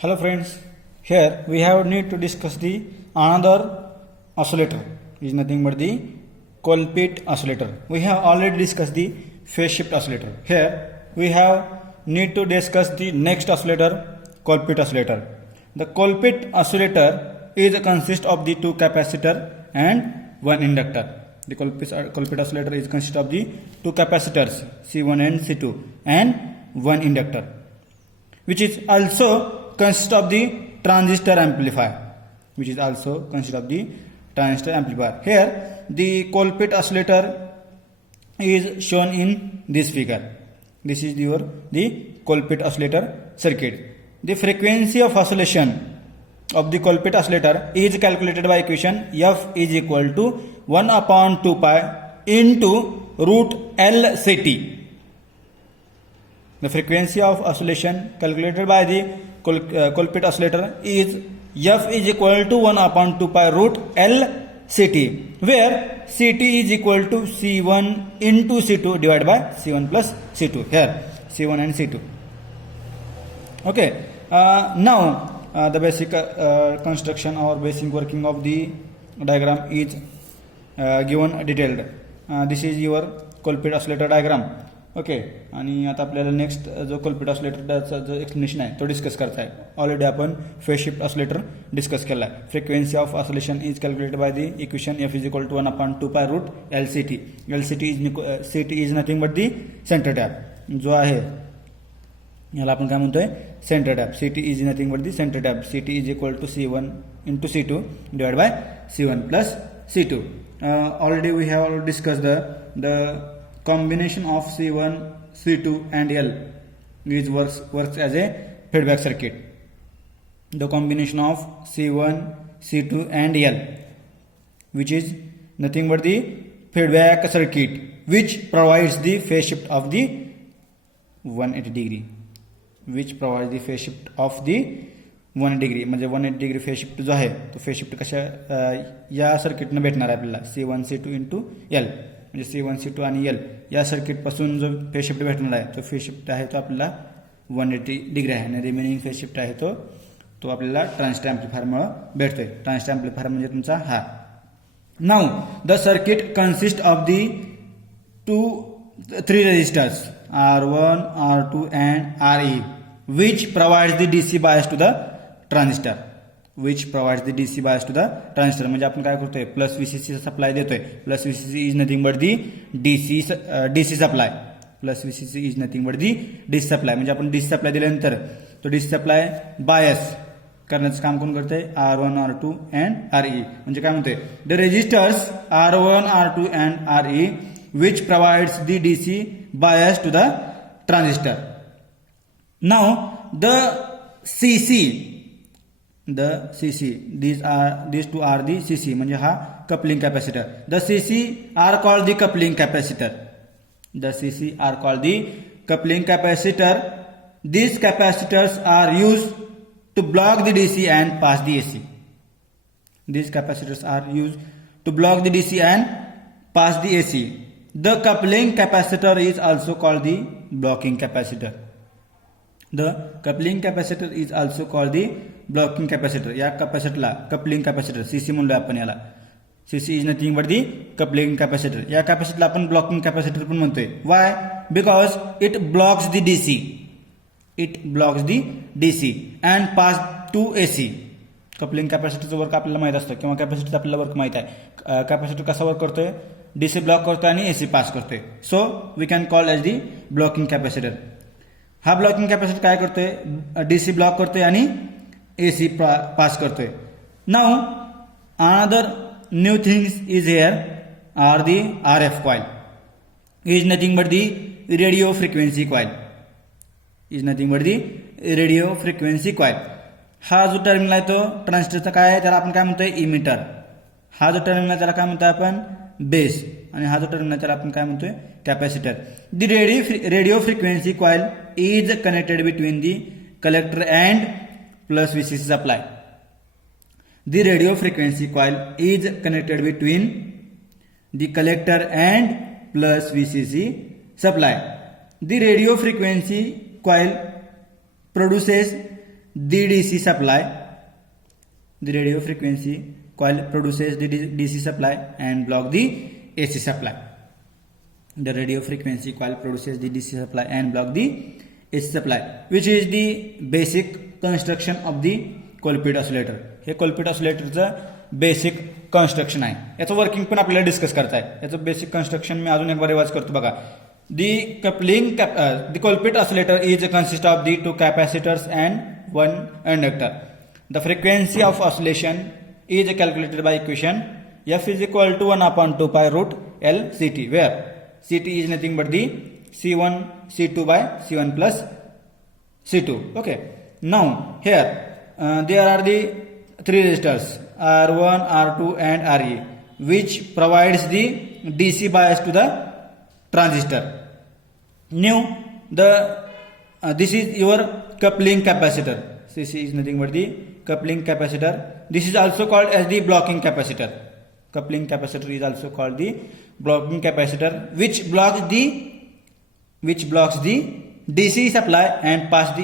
Hello friends, here we have need to discuss the another oscillator is nothing but the Colpit oscillator. We have already discussed the phase shift oscillator. Here we have need to discuss the next oscillator, Colpit oscillator. The Colpit oscillator is consist of the two capacitor and one inductor. The Colpit oscillator is consist of the two capacitors C1 and C2 and one inductor, which is also consist of the transistor amplifier, Here the Colpit oscillator is shown in this figure. This is the Colpit oscillator circuit. The frequency of oscillation of the Colpit oscillator is calculated by equation F is equal to 1 upon 2 pi into root LCT. The frequency of oscillation calculated by the Colpit oscillator is F is equal to 1 upon 2 pi root LCT, where CT is equal to C1 into C2 divided by C1 plus C2. Here C1 and C2. Okay. Now the basic construction or basic working of the diagram is given detailed. This is your Colpit oscillator diagram. Okay. आणि आता आपल्याला next जो Colpit ऑसिलेटरचा जो explanation आहे तो discuss करता आहे. Already आपण फेज शिफ्ट ऑसिलेटर डिस्कस केला आहे. Frequency of oscillation is calculated by the equation F is equal to 1 upon 2 pi root LCT. CT is nothing but the centre tap जो आहे याला आपण काय म्हणतोय centre tap. CT is nothing but the centre tap. CT is equal to C1 into C2 divide by C1 plus C2. Already we have discussed the combination of C1, C2 and L which works as a feedback circuit. The combination of C1, C2 and L which is nothing but the feedback circuit which provides the phase shift of the 180 degree. म्हणजे 180 degree phase shift जो आहे तो phase shift कशा या सर्किटनं भेटणार आहे आपल्याला C1, C2 into L. म्हणजे C1, C2 आणि L या सर्किटपासून जो फेज शिफ्ट भेटणार आहे तो फेज शिफ्ट आहे तो आपल्याला 180 डिग्री आहे आणि रिमेनिंग फेज शिफ्ट आहे तो आपल्याला ट्रान्झिस्टर ॲम्प्लिफायरमुळे भेटतोय. ट्रान्झिस्टर ॲम्प्लिफायर म्हणजे तुमचा हा. Now the circuit consist of the 3 resistors R1, R2 and RE which provides the DC bias to the transistor. म्हणजे आपण काय करतोय प्लस VCC सप्लाय देतोय. Plus VCC is nothing but the DC supply. म्हणजे आपण DC सप्लाय दिल्यानंतर तो DC supply bias करण्याचं काम कोण करतोय R1, R2 and RE. म्हणजे काय म्हणतोय the resistors R1, R2 and RE which provides the DC bias to the transistor. Now the CC these two are the CC म्हणजे हा coupling capacitor. The CC are called the coupling capacitor. These capacitors are used to block the DC and pass the AC. The coupling capacitor is also called the blocking capacitor. या कॅपॅसिटरला coupling capacitor CC म्हणलोय आपण याला. CC is nothing but the coupling capacitor. या कॅपॅसिटरला आपण blocking capacitor पण म्हणतोय. Why? Because it blocks the DC and pass to AC. Coupling कॅपॅसिटरचं वर्क आपल्याला माहित असतं किंवा कॅपॅसिटरचं आपल्याला वर्क माहित आहे. कॅपॅसिटर कसा वर्क करतोय DC ब्लॉक करतोय आणि AC पास करतोय. So we can call as the blocking capacitor. हा ब्लॉकिंग कॅपॅसिटर काय करतोय DC ब्लॉक करतोय आणि AC पास करतोय. Now another new things is here are the RF coil is nothing but the radio frequency coil. हा जो terminal आहे तो ट्रान्झिस्टरचा काय आहे त्याला आपण काय म्हणतोय इमिटर. हा जो टर्मिनल आहे त्याला काय म्हणतोय आपण बेस आणि हा जो टर्मिनल आहे त्याला आपण काय म्हणतोय capacitor. The radio frequency coil is connected between the collector and plus VCC supply. The radio frequency coil is connected between the collector and plus VCC supply. The radio frequency coil produces the DC supply. The radio frequency coil produces the DC supply and block the AC supply. The radio frequency coil produces the DC supply and block the AC supply, which is the basic construction of the Colpite oscillator. हे Colpite oscillatorचं basic construction आहे. याचं working पण आपल्याला discuss करता आहे. याचं basic construction मी अजून एक बार रिवाइज करतो बघा. The Colpite oscillator is consist of the two capacitors and one inductor. The frequency of oscillation is calculated by equation F is equal to 1/2 pi root L Ct, where Ct is nothing but the C1 C2 by C1 plus C2. Okay. Now here there are the three resistors R1, R2 and Re, which provides the DC bias to the transistor. Now this is your coupling capacitor. This is nothing but the coupling capacitor. This is also called as the blocking capacitor. Coupling capacitor is also called the blocking capacitor, which blocks the DC supply and pass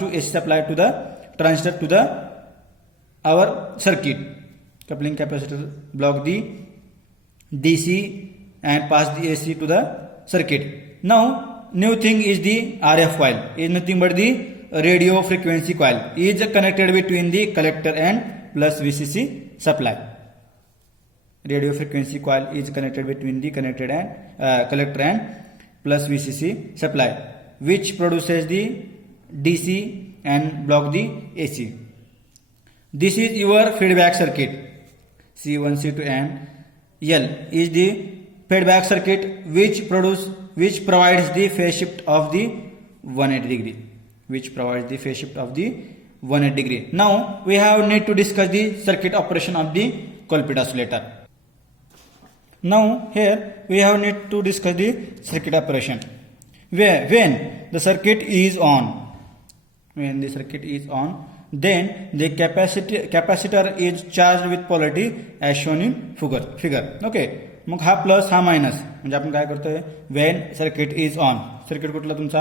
to AC supply to the transistor to the our circuit. Coupling capacitor block the DC and pass the AC to the circuit. Now new thing is the RF coil. Is nothing but the radio frequency coil. Is connected between the collector and plus VCC supply. Radio frequency coil is connected between the connected and collector and plus VCC supply, which produces the DC and block the AC. This is your feedback circuit. C1, C2 and L is the feedback circuit which provides the phase shift of the 180 degree. Which provides the phase shift of the 180 degree. Now we have need to discuss the circuit operation of the Colpite oscillator. Now here we have need to discuss the circuit operation. When the circuit is on, then the capacitor is charged with polarity as shown in figure. Okay. मग हा plus हा minus म्हणजे आपण काय करतोय Wien circuit is on. Circuit कुठला तुमचा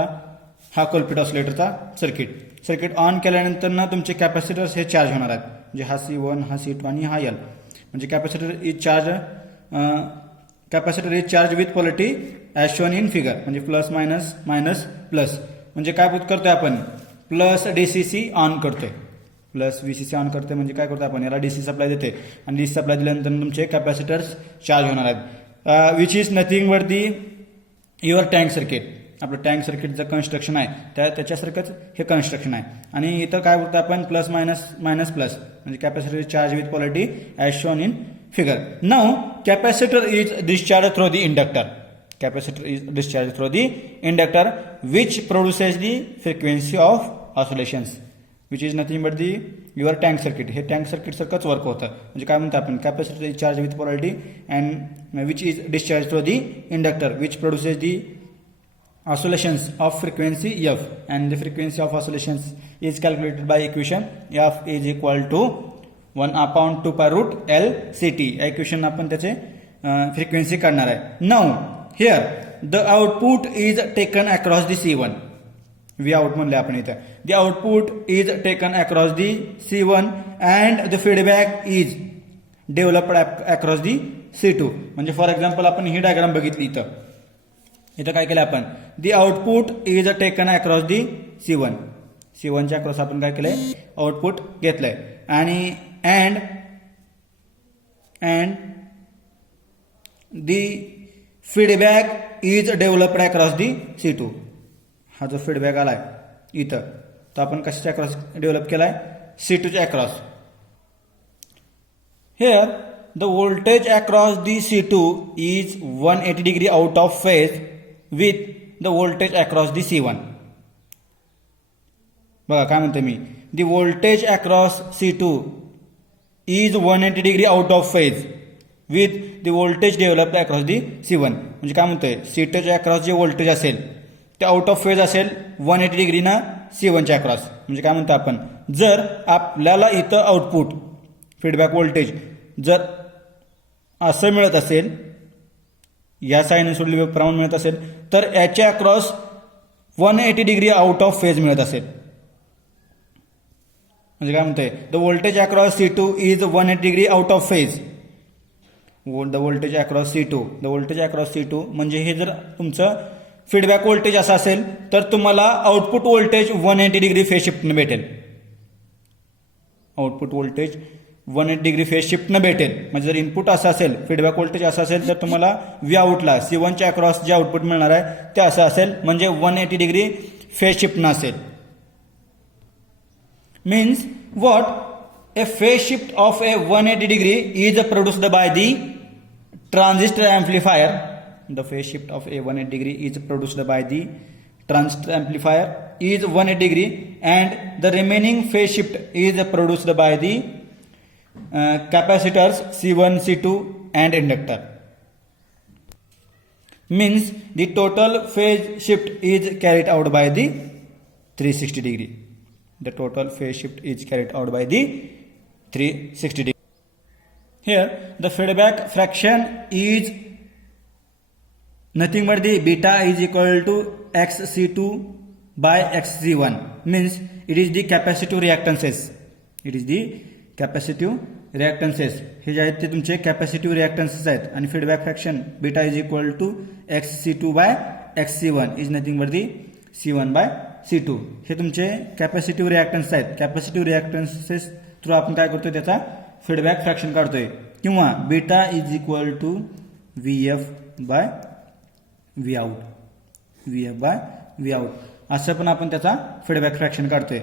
हा Colpite ऑसिलेटरचा सर्किट ऑन केल्यानंतर ना तुमचे कॅपॅसिटर्स हे चार्ज होणार आहेत. म्हणजे हा C1 हा C2 आणि हा L म्हणजे capacitor is charge with polarity as shown in figure. म्हणजे प्लस मायनस मायनस प्लस म्हणजे काय करतोय आपण प्लस DCC ऑन करतोय. प्लस VCC ऑन करतोय म्हणजे काय करतोय आपण याला DC सप्लाय देते आणि DC सप्लाय दिल्यानंतर तुमचे कॅपॅसिटर्स चार्ज होणार आहेत. Which is nothing but the your tank circuit. आपलं टँक सर्किटचं कन्स्ट्रक्शन आहे त्याच्यासारखंच हे कन्स्ट्रक्शन आहे. आणि इथं काय बोलतो आपण प्लस मायनस मायनस प्लस म्हणजे capacitor charge with polarity as shown in figure. Now capacitor is discharged through the inductor. Which produces the frequency of oscillations, which is nothing but the your tank circuit. हे tank circuit सारखंच work होतं. म्हणजे काय म्हणतो आपण capacitor is charge with polarity and which is discharge through the inductor which produces the oscillations of frequency F, and the frequency of oscillations is calculated by equation F is equal to 1/2 pi root L Ct. Equation आपण त्याचे frequency काढणार आहे. Now here the output is taken across the C1. V out म्हणले आपण इथे. The output is taken across the C1 and the feedback is developed across the C2. म्हणजे for example आपण ही diagram बघितली इथं काय केलं आपण the output is taken across the C1. C1च्या अक्रॉस आपण काय केलंय आउटपुट घेतलंय आणि and the feedback is developed across the C2. हा जो फीडबॅक आलाय इथं तो आपण कशाच्या अक्रॉस डेव्हलप केलाय C2च्या across. Here the voltage across the C2 is 180 degree out of phase with the voltage across the C1. बघा काय म्हणते मी the voltage across C2 is 180 degree out of phase with the voltage developed across the C1. म्हणजे काय म्हणतोय C2च्या across जे voltage असेल ते out of phase असेल 180 डिग्री ना C1च्या अक्रॉस. म्हणजे काय म्हणतो आपण जर आपल्याला इथं आउटपुट फीडबॅक व्होल्टेज जर असं मिळत असेल या सायनसॉइडल प्रमाण मिळत असेल तर याच्या across 180 degree out of phase मिळत असेल. म्हणजे काय म्हणतोय, the voltage across C2 is 180 degree out of phase. The voltage across C2 म्हणजे हे जर तुमचं फीडबॅक व्होल्टेज असं असेल तर तुम्हाला आउटपुट व्होल्टेज 180 डिग्री फेज शिफ्टनं भेटेल. आउटपुट व्होल्टेज 180 डिग्री फेज शिफ्टनं भेटेल. म्हणजे जर इनपुट असं असेल, फीडबॅक व्होल्टेज असं असेल तर तुम्हाला व्ही आउटला C1च्या अक्रॉस जे आउटपुट मिळणार आहे ते असं असेल, म्हणजे 180 डिग्री फेज शिफ्टनं असेल. Means what, A phase shift of A 180 degree is produced by the transistor amplifier. The phase shift of a 180 degree is produced by the transistor amplifier is 180 degree, and the remaining phase shift is produced by the capacitors C1, C2 and inductor. Means the total phase shift is carried out by the 360 degree. The total phase shift is carried out by the 360 degree. Here the feedback fraction is nothing but the beta is equal to XC2 by XC1. Means it is the capacitive reactances. It is the capacitive reactances. हे जे आहेत ते तुमचे capacitive reactances आहेत. आणि feedback fraction beta is equal to XC2 by XC1 is nothing but the C1 by C2. हे तुमचे capacitive reactance आहेत. कॅपॅसिटिव्ह रिॲक्टन्सेस थ्रू आपण काय करतोय, त्याचा फीडबॅक फ्रॅक्शन काढतोय. किंवा beta is equal to VF by V out. VF by V out असं पण आपण त्याचा फीडबॅक फ्रॅक्शन काढतोय.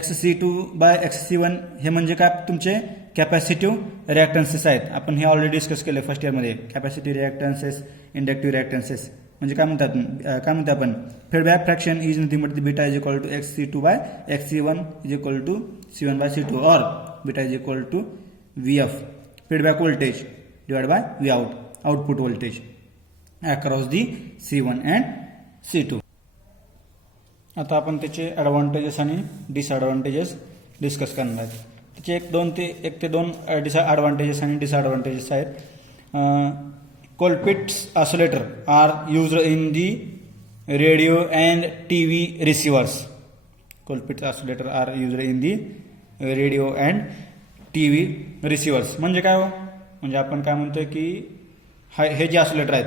XC2 बाय XC1 हे म्हणजे काय, तुमचे कॅपॅसिटिव्ह रिॲक्टन्सेस आहेत. आपण हे ऑलरेडी डिस्कस केले फर्स्ट इयरमध्ये. कॅपॅसिटिव्ह रिॲक्टन्सेस, इंडक्टिव्ह रिॲक्टन्सेस म्हणजे काय म्हणतो आपण, feedback fraction is nothing but beta is equal to XC2 by XC1 is equal to C1 by C2 और beta is equal to VF feedback voltage divide by V out output voltage across the C1 and C2. आता आपण त्याचे advantages आणि disadvantages discuss करणार आहेत. त्याचे एक ते दोन ॲडव्हान्टेजेस आणि डिसएडव्हान्टेजेस आहेत. Colpitts oscillator are used in the radio and TV receivers. Colpitts oscillator are used in the radio and TV receivers. म्हणजे काय हो, म्हणजे आपण काय म्हणतोय की हे जे ऑसिलेटर आहेत,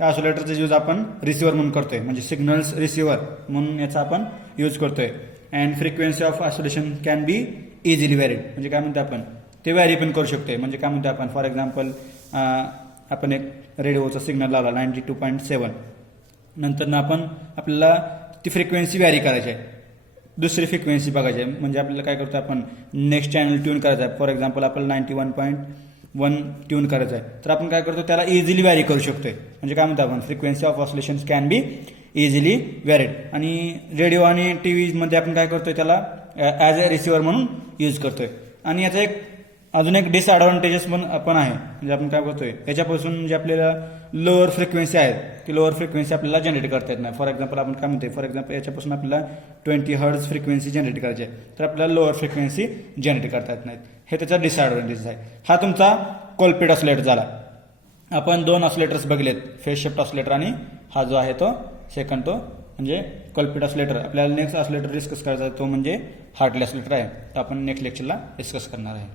या ऑसिलेटरचा यूज आपण रिसिव्हर म्हणून करतोय, म्हणजे सिग्नल्स रिसिव्हर म्हणून याचा आपण यूज करतोय. And frequency of oscillation can be easily व्हॅरिड. म्हणजे काय म्हणतो आपण, ते व्हॅरी पण करू शकतोय. म्हणजे काय म्हणतो आपण, फॉर एक्झाम्पल आपण एक रेडिओचा सिग्नल लावला 92.7, नंतर ना आपल्याला ती फ्रिक्वेन्सी व्हॅरी करायची आहे, दुसरी फ्रिक्वेन्सी बघायची आहे. म्हणजे आपल्याला काय करतो, आपण नेक्स्ट चॅनल ट्यून करायचं आहे. फॉर एक्झाम्पल आपल्याला 91.1 ट्यून करायचं आहे, तर आपण काय करतो, त्याला इझिली व्हॅरी करू शकतोय. म्हणजे काय म्हणतो आपण, frequency of oscillations can be easily व्हॅरिड. आणि रेडिओ आणि टीव्हीमध्ये आपण काय करतोय, त्याला ॲज अ रिसिव्हर म्हणून यूज करतोय. आणि याचा अजून एक डिसएडव्हान्टेजेस पण आहे. म्हणजे आपण काय करतोय, याच्यापासून जे आपल्याला लोअर फ्रिक्वेन्सी आहेत, ती लोअर फ्रिक्वेन्सी आपल्याला जनरेट करता येत नाही. फॉर एक्झाम्पल आपण काय म्हणतोय, फॉर एक्झाम्पल याच्यापासून आपल्याला 20 हर्ट्झ फ्रिक्वेन्सी जनरेट करायची आहे, तर आपल्याला लोअर फ्रिक्वेन्सी जनरेट करता येत नाहीत. हे त्याचा डिसएडव्हान्टेज आहे. हा तुमचा कोलपिट ऑसिलेटर झाला. आपण दोन ऑसिलेटर्स बघलेत, फेज शिफ्ट ऑसिलेटर आणि हा जो आहे तो सेकंड, तो म्हणजे कोलपिट ऑसिलेटर. आपल्याला नेक्स्ट ऑसिलेटर डिस्कस करायचा आहे, तो म्हणजे हार्टली ऑसिलेटर आहे. तो आपण नेक्स्ट लेक्चरला डिस्कस करणार आहे.